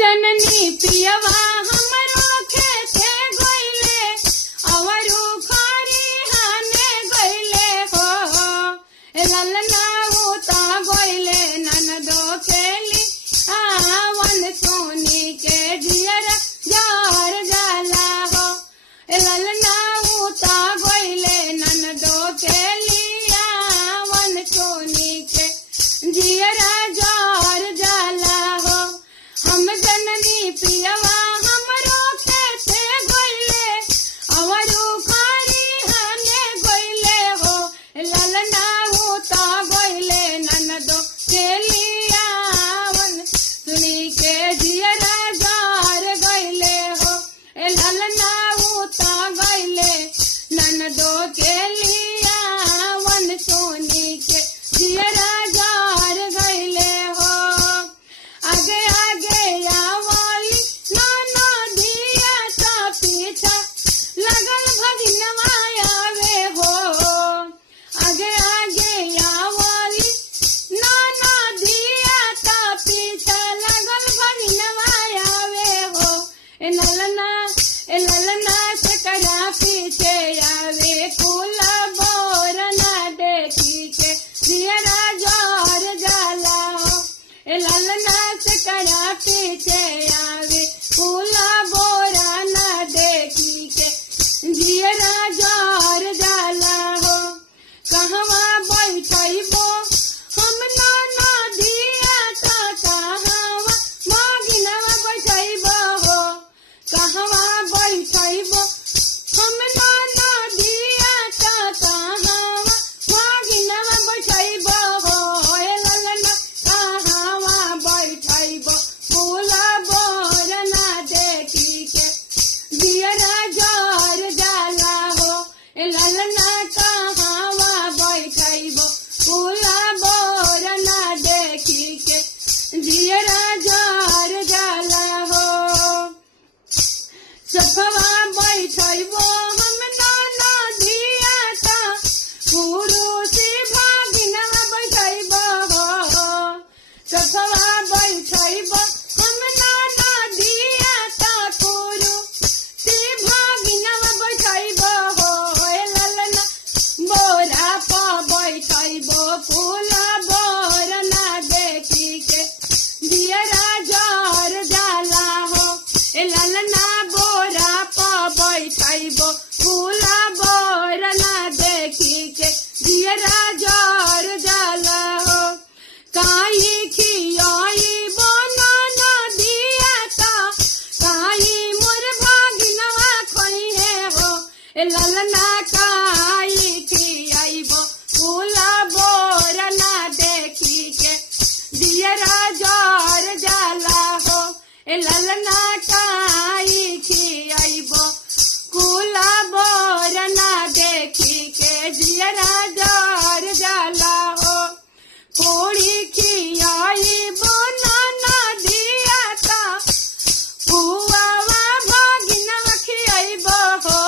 जननी पियवा हमरो खेते गइले अवरु खरी हाने गइले हो ललना उता गइले ननदो खेली आवन सोनी के जियर जार जाला हो ललना उता गइले ननदो खेली आवन सोनी के जियरा जार जाला हो हम जननी पियवा हमरो खेते गइले अवरु खरी हाने गइले हो ललना उता गइले ननदो केली आवन सुनी के जियरा जार गइले हो ललना उता गइले ननदो केली आवन सोनी के जियरा जार गइले हो आगे आगे आवाली नाना दिया ता पीछा लगल भगिनवा आवे हो आगे आगे आवाली नाना दिया ता पीछा लगल भगिनवा आवे हो ललना से करा पीछे आवे फूला बोरना देखी के जियरा जार जाला हो ललना से करा पीछे आवे फूला बोरा ना देखी के जियरा जार जाला हो कहवा बैठैबो हम नाना दिया ता कहवा मागिनवा बैठैबो हो कहवा बैठैबो हम नाना दिया ता कहवा मागिनवा बैठैबो हो ललना कहवा बैठैबो फूला बोरना देखी के जियरा जार जाला हो ललना कहवा बैठैबो फूला बोरना देखी के जियरा जार जाला हो सफवा बैठैबो हम नाना दिया ता पुरुषी भागिनवा बैठैबो हो सफवा बैठैबो हम नाना दिया ता पुरुषी भागिनवा बैठैबो हो ललना बोरा पा बैठैबो फूला बोरना देखी के जियरा जार जाला हो ललना बोरा पा बैठैबो फूला बोरना देखी के जियरा जार जाला हो काई खियाइबो नाना दिया ता काई मोर भागिनवा खइहे हो ललना काई खियाइबो फूला बोरना देखी के जियरा जार जाला हो ललना काई खियाइबो फूला बोरना देखी के जियरा जार जाला हो पूरी खियाइबो नाना दिया ता पुआवा भागिनवा खियाइबो हो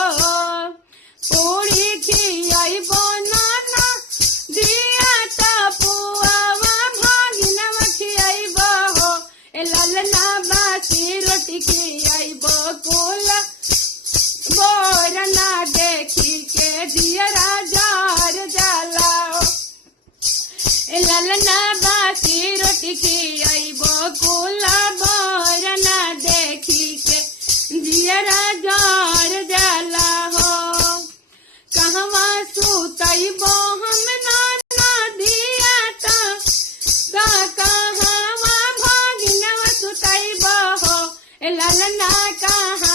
पूरी खियाइबो नाना दिया ता पुआवा भागिनवा खियाइबो हो ललना बासी रोटी खियाइबो कोला बोरना देखी के जियरा जार जाला हो ललना बासी रोटी खियाइबो कोला बोरना देखी के जियरा जार जाला हो कहवा सुतैबो हम नाना दिया ता कहवा भागिनवा सुतैबो हो ललना कहाँ